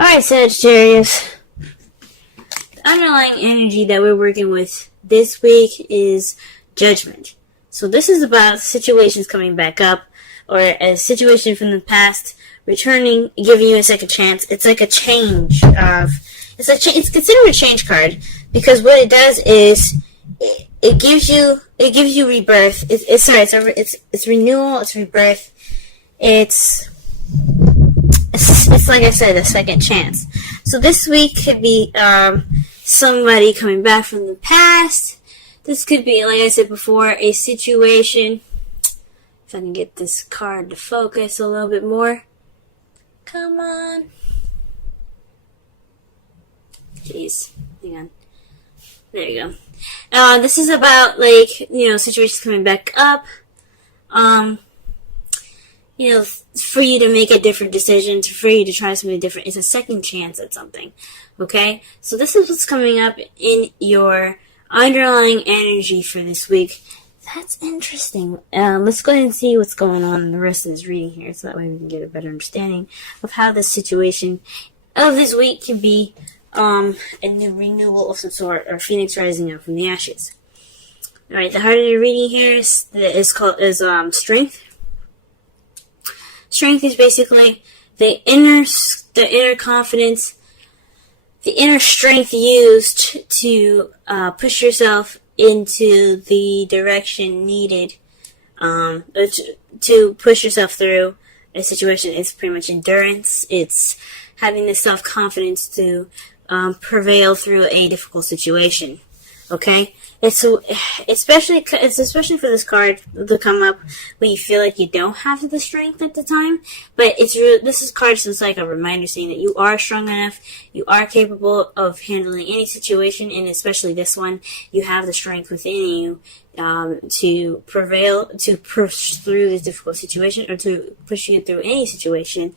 Alright, Sagittarius. The underlying energy that we're working with this week is judgment. So this is about situations coming back up, or a situation from the past returning, giving you a second chance. It's like a change of, it's considered a change card, because what it does is it gives you rebirth. It's renewal. It's rebirth. It's like I said, a second chance. So this week could be somebody coming back from the past. This could be, like I said before, a situation. If I can get this card to focus a little bit more. Come on. Jeez. Hang on. There you go. This is about, situations coming back up. For you to make a different decision, for you to try something different. It's a second chance at something. Okay? So this is what's coming up in your underlying energy for this week. That's interesting. Let's go ahead and see what's going on in the rest of this reading here, so that way we can get a better understanding of how this situation of this week can be a new renewal of some sort, or phoenix rising up from the ashes. Alright, the heart of your reading here is strength. Strength is basically the inner confidence, the inner strength used to push yourself into the direction needed to push yourself through a situation. It's pretty much endurance. It's having the self-confidence to prevail through a difficult situation. Okay? It's especially for this card to come up when you feel like you don't have the strength at the time. But this card is like a reminder saying that you are strong enough, you are capable of handling any situation, and especially this one, you have the strength within you to prevail, to push through this difficult situation, or to push you through any situation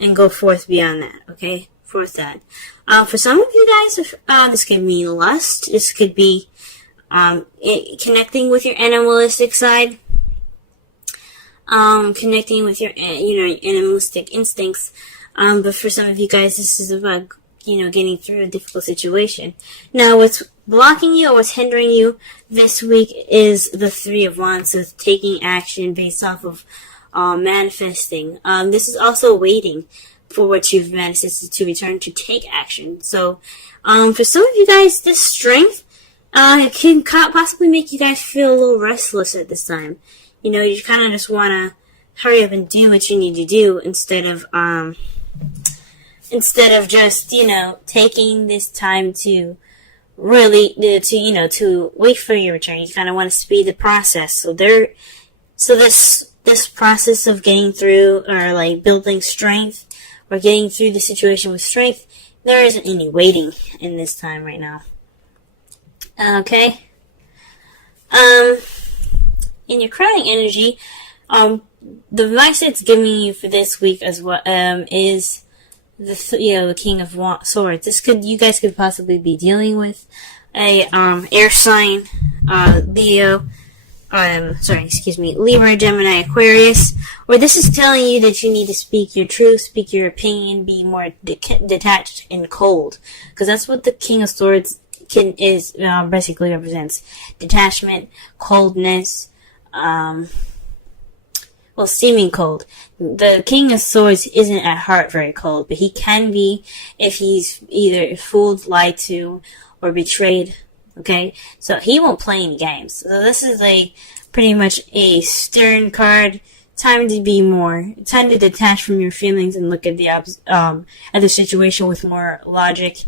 and go forth beyond that. Okay? Forth that. For some of you guys, this could mean lust. This could be connecting with your animalistic side, connecting with your animalistic instincts. But for some of you guys, this is about getting through a difficult situation. Now, what's blocking you or what's hindering you this week is the Three of Wands, so taking action based off of manifesting. This is also waiting for what you've manifested to return to take action. So, for some of you guys, this strength can possibly make you guys feel a little restless at this time. You kind of just want to hurry up and do what you need to do instead of just, taking this time to really, to wait for your return. You kind of want to speed the process. So this process of getting through, or like building strength, or getting through the situation with strength, there isn't any waiting in this time right now. Okay. In your crowning energy, the advice it's giving you for this week as well, is the King of Swords. You guys could possibly be dealing with a air sign, Libra, Gemini, Aquarius, or this is telling you that you need to speak your truth, speak your opinion, be more detached and cold, because that's what the King of Swords basically represents: detachment, coldness, seeming cold. The King of Swords isn't at heart very cold, but he can be if he's either fooled, lied to, or betrayed. Okay, so he won't play any games. So this is pretty much a stern card. Time to detach from your feelings and look at the situation with more logic,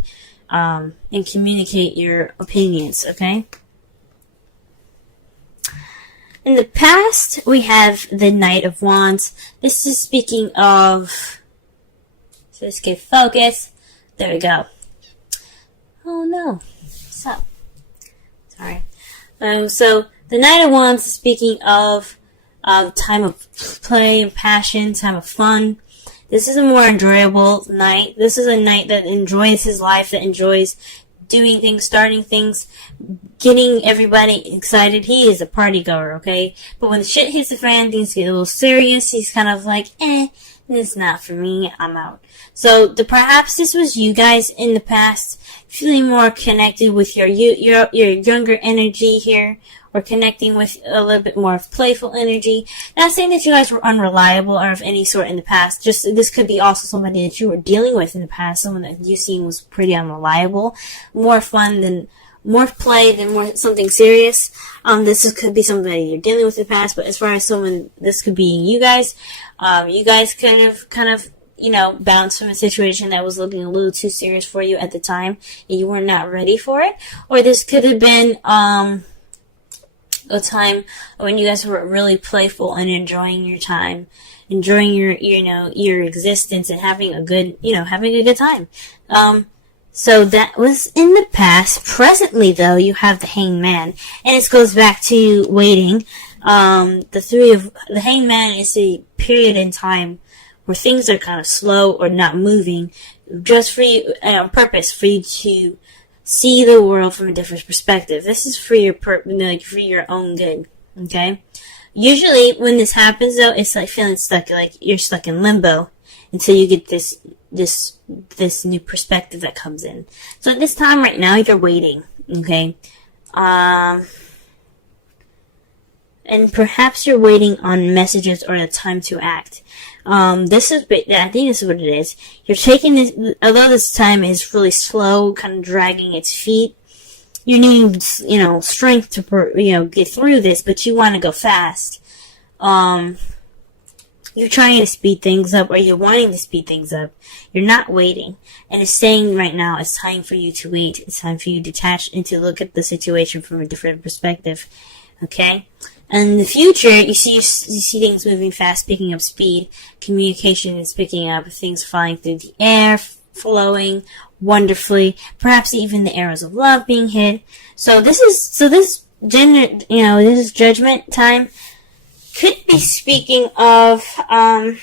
and communicate your opinions. Okay. In the past, we have the Knight of Wands. This is speaking of. So let's get focus. There we go. Oh no. So. Sorry. So the Knight of Wands is speaking of time of play and passion, time of fun. This is a more enjoyable night. This is a night that enjoys his life, that enjoys doing things, starting things, getting everybody excited. He is a party goer, okay? But when the shit hits the fan, things get a little serious. He's kind of like, It's not for me. I'm out. So perhaps this was you guys in the past feeling more connected with your younger energy here, or connecting with a little bit more of playful energy. Not saying that you guys were unreliable or of any sort in the past. Just this could be also somebody that you were dealing with in the past, someone that you seen was pretty unreliable, more play than more something serious. Could be somebody you're dealing with in the past, but as far as someone, this could be you guys. You guys kind of, bounced from a situation that was looking a little too serious for you at the time, and you were not ready for it. Or this could have been, a time when you guys were really playful and enjoying your time, enjoying your existence and having a good time. So that was in the past. Presently, though, you have the Hanged Man, and this goes back to waiting. The Hanged Man is a period in time where things are kind of slow or not moving, just for you, on purpose, for you to see the world from a different perspective. This is for your for your own good. Okay. Usually, when this happens, though, it's like feeling stuck, like you're stuck in limbo until you get this new perspective that comes in. So at this time right now, you're waiting. Okay. And perhaps you're waiting on messages or a time to act. I think this is what it is. You're taking this, although this time is really slow, kind of dragging its feet. You need, strength to, get through this, but you want to go fast. You're trying to speed things up, or you're wanting to speed things up. You're not waiting. And it's saying right now, it's time for you to wait. It's time for you to detach and to look at the situation from a different perspective. Okay? And in the future, you see things moving fast, picking up speed. Communication is picking up. Things flying through the air, flowing wonderfully. Perhaps even the arrows of love being hit. This judgment time could be speaking of a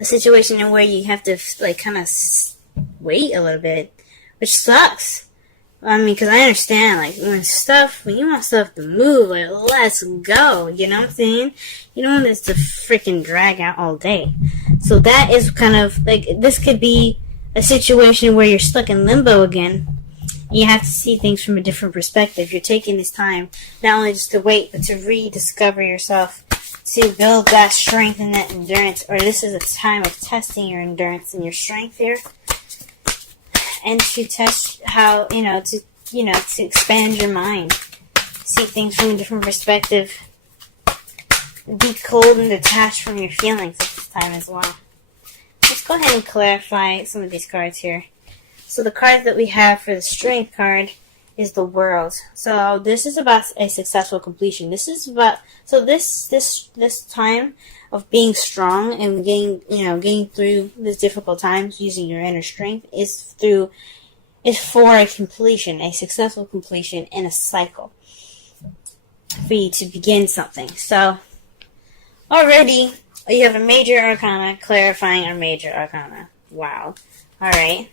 situation in where you have to kind of wait a little bit, which sucks. Because I understand, when you want stuff to move, let's go, you know what I'm saying? You don't want this to freaking drag out all day. So that is kind of, this could be a situation where you're stuck in limbo again. You have to see things from a different perspective. You're taking this time, not only just to wait, but to rediscover yourself, to build that strength and that endurance, or this is a time of testing your endurance and your strength here. And to test how, to expand your mind. See things from a different perspective. Be cold and detached from your feelings at this time as well. Let's go ahead and clarify some of these cards here. So the card that we have for the Strength card is the World. So this is about a successful completion. This is about, this time of being strong and getting through these difficult times using your inner strength is for a completion, a successful completion in a cycle for you to begin something. So already you have a major arcana clarifying a major arcana. Wow. Alright.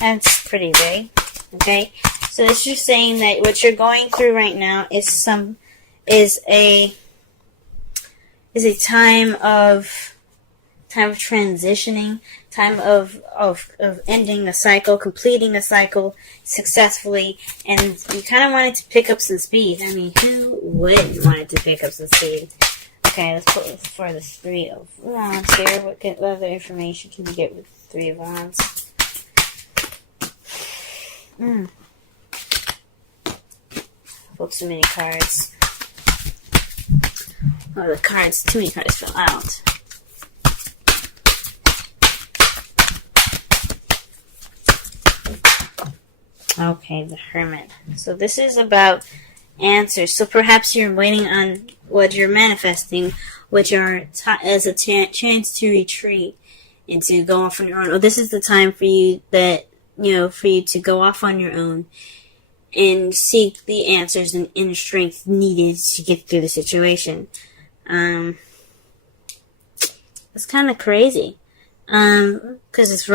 That's pretty big. Okay? So it's just saying that what you're going through right now is a time of transitioning, time of ending the cycle, completing the cycle successfully, and you kind of wanted to pick up some speed. I mean, who wouldn't want it to pick up some speed? Okay, let's put this for the Three of Wands here. What other information can you get with the Three of Wands? Pulled too many cards. Oh, too many cards fell out. Okay, the Hermit. So this is about answers. So perhaps you're waiting on what you're manifesting, which are as a chance to retreat and to go off on your own. Or this is the time for you to go off on your own and seek the answers and inner strength needed to get through the situation. It's kind of crazy. Because it's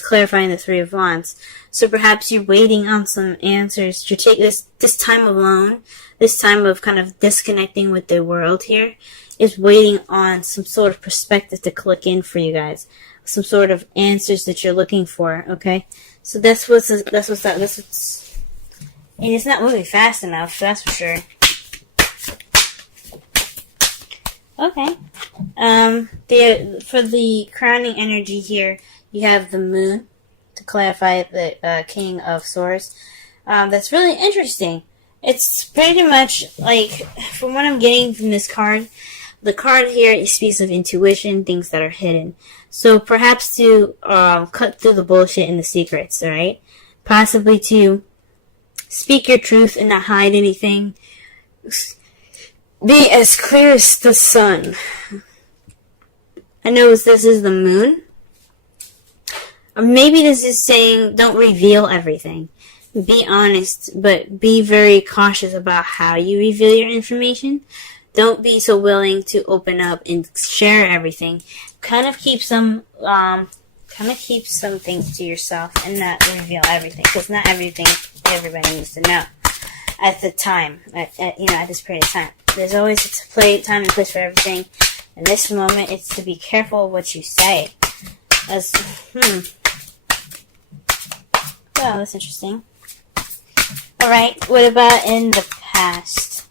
clarifying the Three of Wands. So perhaps you're waiting on some answers. You take this time alone, this time of kind of disconnecting with the world here is waiting on some sort of perspective to click in for you guys. Some sort of answers that you're looking for, okay? So and it's not moving fast enough, that's for sure. Okay. For the crowning energy here, you have the moon, to clarify the King of Swords. That's really interesting. It's pretty much like, from what I'm getting from this card, the card here speaks of intuition, things that are hidden. So perhaps to cut through the bullshit and the secrets, alright? Possibly to speak your truth and not hide anything. Be as clear as the sun. I know this is the moon. Or maybe this is saying don't reveal everything. Be honest, but be very cautious about how you reveal your information. Don't be so willing to open up and share everything. Kind of keep some things to yourself and not reveal everything, because not everything everybody needs to know at the time. At this period of time, there's always a time and place for everything. In this moment, it's to be careful what you say. Well, that's interesting. Alright, what about in the past?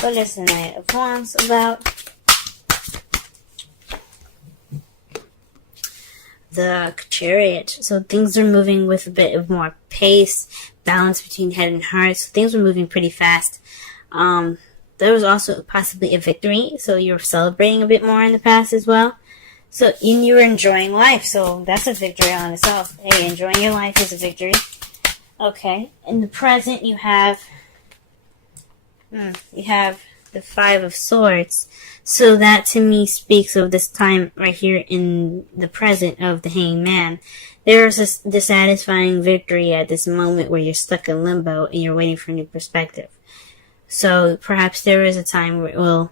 What is the Knight of Wands about? The Chariot. So things are moving with a bit of more pace, balance between head and heart. So things are moving pretty fast. There was also possibly a victory, so you're celebrating a bit more in the past as well. So, and you were enjoying life, so that's a victory on itself. Hey, enjoying your life is a victory. Okay, in the present you have the Five of Swords. So that to me speaks of this time right here in the present of the Hanged Man. There's this dissatisfying victory at this moment where you're stuck in limbo and you're waiting for a new perspective. So perhaps there is a time where, well,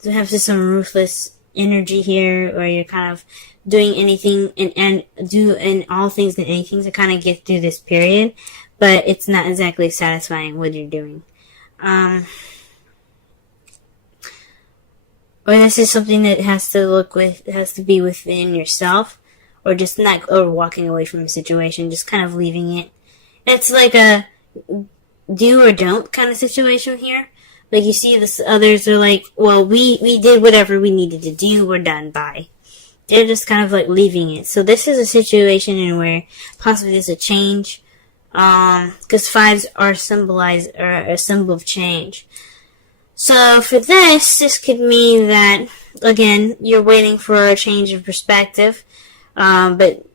to have just some ruthless energy here, where you're kind of doing anything and all things and anything to kind of get through this period, but it's not exactly satisfying what you're doing. Or this is something that has to be within yourself, or just not, or walking away from a situation, just kind of leaving it. It's like a do or don't kind of situation here. Like you see this, others are like, well, we did whatever we needed to do, we're done, bye. They're just kind of like leaving it. So this is a situation in where possibly there's a change, because fives are a symbol of change. So for this could mean that, again, you're waiting for a change of perspective, but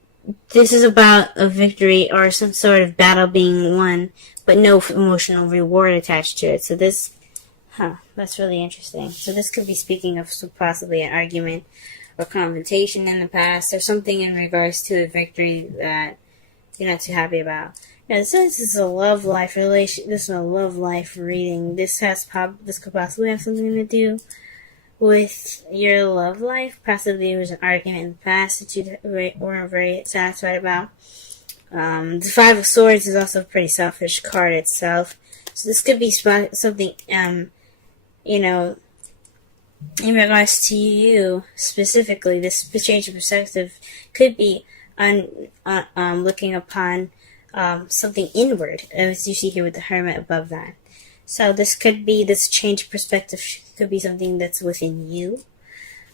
this is about a victory or some sort of battle being won, but no emotional reward attached to it. So this, that's really interesting. So this could be speaking of possibly an argument or confrontation in the past, or something in regards to a victory that you're not too happy about. Now, since this is a love life relation, this is a love life reading. This could possibly have something to do with your love life. Possibly there was an argument in the past that you weren't very satisfied about. The Five of Swords is also a pretty selfish card itself. So this could be something, in regards to you specifically. This change of perspective could be looking upon something inward, as you see here with the Hermit above that. So this change of perspective could be something that's within you.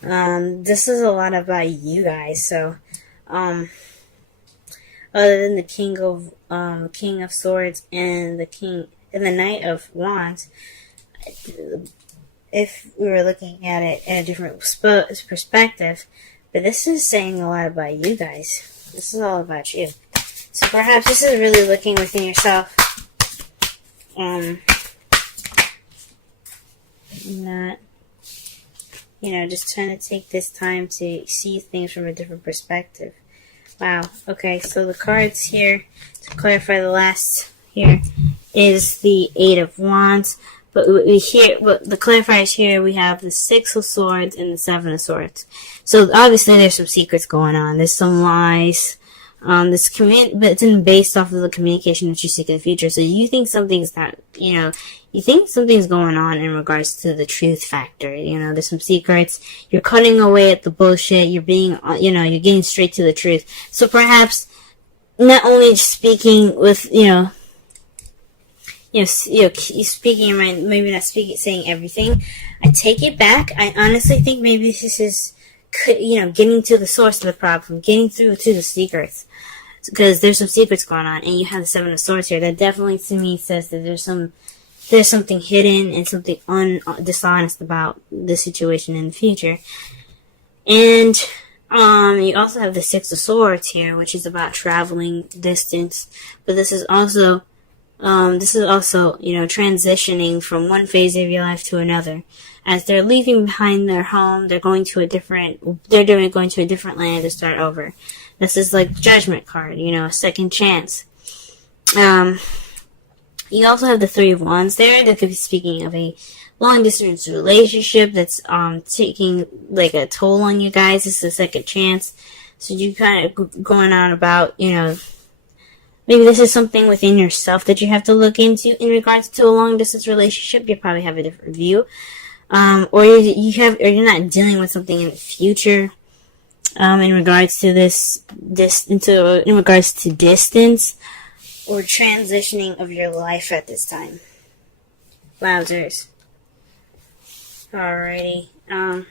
This is a lot about you guys. So, other than the King of Swords and the Knight of Wands, if we were looking at it in a different perspective, but this is saying a lot about you guys. This is all about you. So perhaps this is really looking within yourself. Not, just trying to take this time to see things from a different perspective. Wow. Okay, so the cards here, to clarify the last here, is the Eight of Wands. But the clarifiers here, we have the Six of Swords and the Seven of Swords. So obviously there's some secrets going on. There's some lies, but it's based off of the communication that you seek in the future. So you think something's not, you think something's going on in regards to the truth factor. There's some secrets. You're cutting away at the bullshit. You're being, you're getting straight to the truth. So perhaps not only speaking with, you speaking your mind, maybe not saying everything. I take it back. I honestly think maybe this is, getting to the source of the problem, getting through to the secrets. Because there's some secrets going on, and you have the Seven of Swords here. That definitely, to me, says that there's something hidden and something dishonest about the situation in the future. And you also have the Six of Swords here, which is about traveling distance. But this is also transitioning from one phase of your life to another. As they're leaving behind their home, they're going to a different land to start over. This is like Judgment card, a second chance. You also have the Three of Wands there. That could be speaking of a long distance relationship that's taking like a toll on you guys. It's a second chance. So you kind of going on about, maybe this is something within yourself that you have to look into in regards to a long distance relationship. You probably have a different view. Or you're not dealing with something in the future. In regards to in regards to distance or transitioning of your life at this time. Wowzers. Alrighty. Oh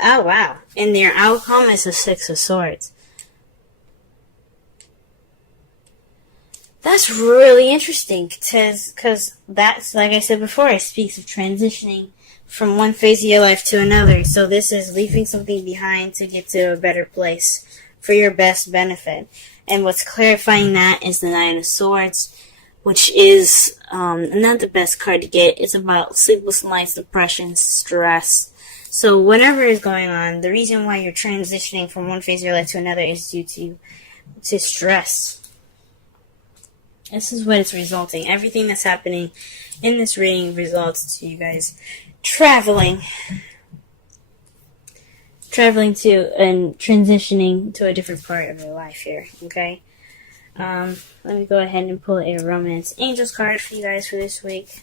wow. And their outcome is the Six of Swords. That's really interesting, because that's, like I said before, it speaks of transitioning from one phase of your life to another. So this is leaving something behind to get to a better place for your best benefit. And what's clarifying that is the Nine of Swords, which is not the best card to get. It's about sleepless nights, depression, stress. So whatever is going on, the reason why you're transitioning from one phase of your life to another is due to stress. This is what it's resulting. Everything that's happening in this reading results to you guys traveling to and transitioning to a different part of your life here, okay? Let me go ahead and pull a Romance Angels card for you guys for this week.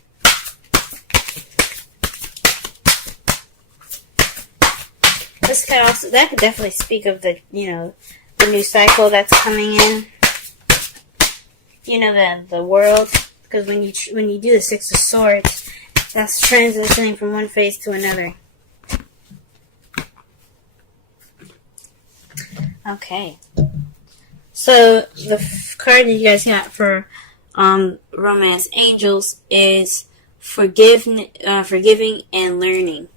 That could definitely speak of the new cycle that's coming in. The world, because when you do the Six of Swords, that's transitioning from one phase to another. Okay. So the card that you guys got for Romance Angels is forgiving and learning.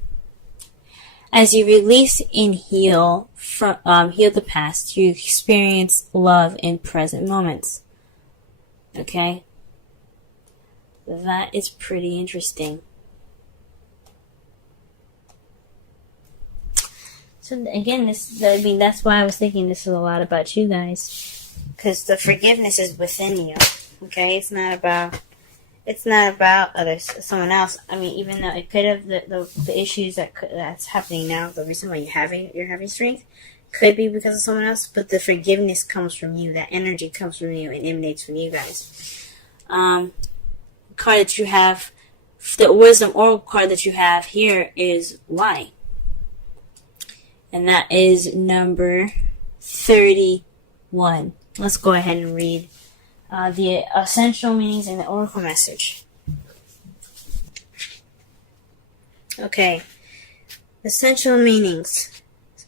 As you release and heal the past, you experience love in present moments. Okay? That is pretty interesting. So again, that's why I was thinking this is a lot about you guys, because the forgiveness is within you. Okay, it's not about someone else. I mean, even though it could have the issues that's happening now, the reason why you're having strength could be because of someone else, but the forgiveness comes from you. That energy comes from you and emanates from you guys. Card that you have, the Wisdom Oracle card that you have here is why. And that is number 31. Let's go ahead and read the essential meanings and the oracle message. Okay. Essential meanings.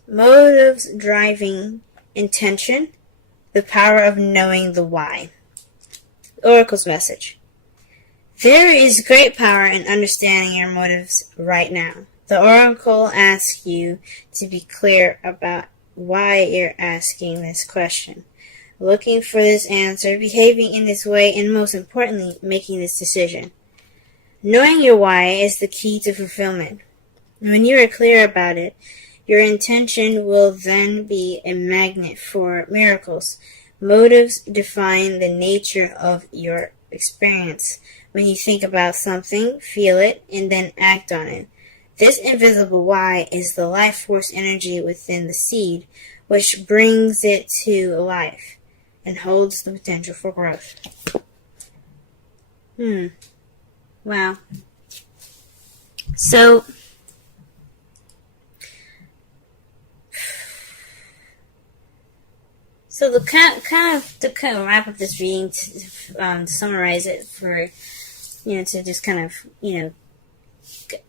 Motives driving intention. The power of knowing the why. Oracle's message. There is great power in understanding your motives right now. The oracle asks you to be clear about why you're asking this question, looking for this answer, behaving in this way, and most importantly, making this decision. Knowing your why is the key to fulfillment. When you are clear about it, your intention will then be a magnet for miracles. Motives define the nature of your experience. When you think about something, feel it, and then act on it. This invisible why is the life force energy within the seed, which brings it to life and holds the potential for growth. Wow. So, the kind of wrap up this reading, to summarize it for, to just kind of,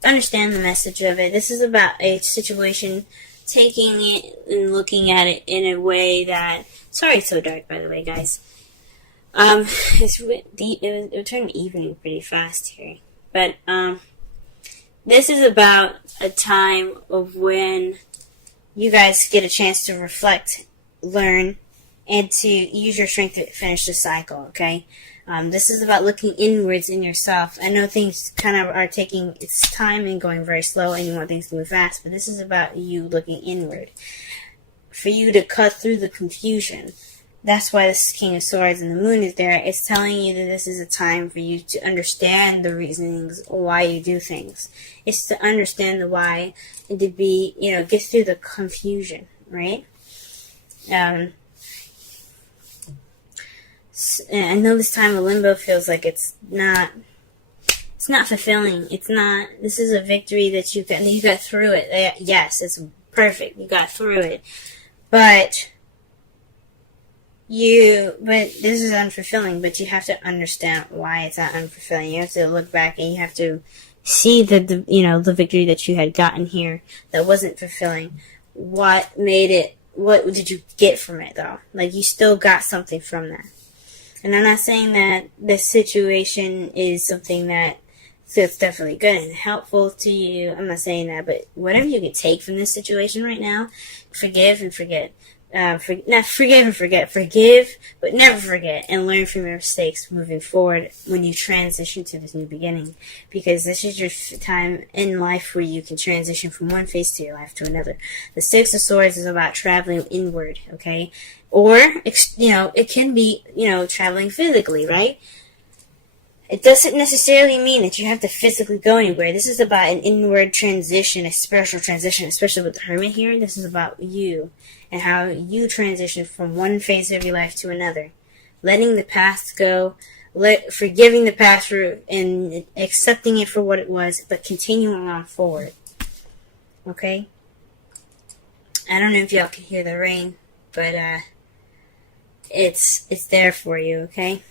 understand the message of it. This is about a situation, taking it and looking at it in a way that, sorry it's so dark, by the way, guys. It turned evening pretty fast here. But, this is about a time of when you guys get a chance to reflect, learn, and to use your strength to finish the cycle, okay? This is about looking inwards in yourself. I know things kind of are taking its time and going very slow, and you want things to move fast, but this is about you looking inward. For you to cut through the confusion. That's why this King of Swords and the Moon is there. It's telling you that this is a time for you to understand the reasonings why you do things. It's to understand the why and to be, get through the confusion, right? I know this time of limbo feels like it's not fulfilling. This is a victory that you got through it. Yes, it's perfect. You got through it. But this is unfulfilling, but you have to understand why it's not unfulfilling. You have to look back and you have to see the victory that you had gotten here that wasn't fulfilling. What made it, what did you get from it though? Like, you still got something from that. And I'm not saying that this situation is something that's definitely good and helpful to you. I'm not saying that, but whatever you can take from this situation right now, forgive and forget. Not forgive and forget. Forgive, but never forget, and learn from your mistakes moving forward when you transition to this new beginning. Because this is your time in life where you can transition from one phase to your life to another. The Six of Swords is about traveling inward, okay? Or, it can be, traveling physically, right? It doesn't necessarily mean that you have to physically go anywhere. This is about an inward transition, a spiritual transition, especially with the Hermit here. This is about you and how you transition from one phase of your life to another. Letting the past go, forgiving the past and accepting it for what it was, but continuing on forward. Okay? I don't know if y'all can hear the rain, but it's there for you, okay?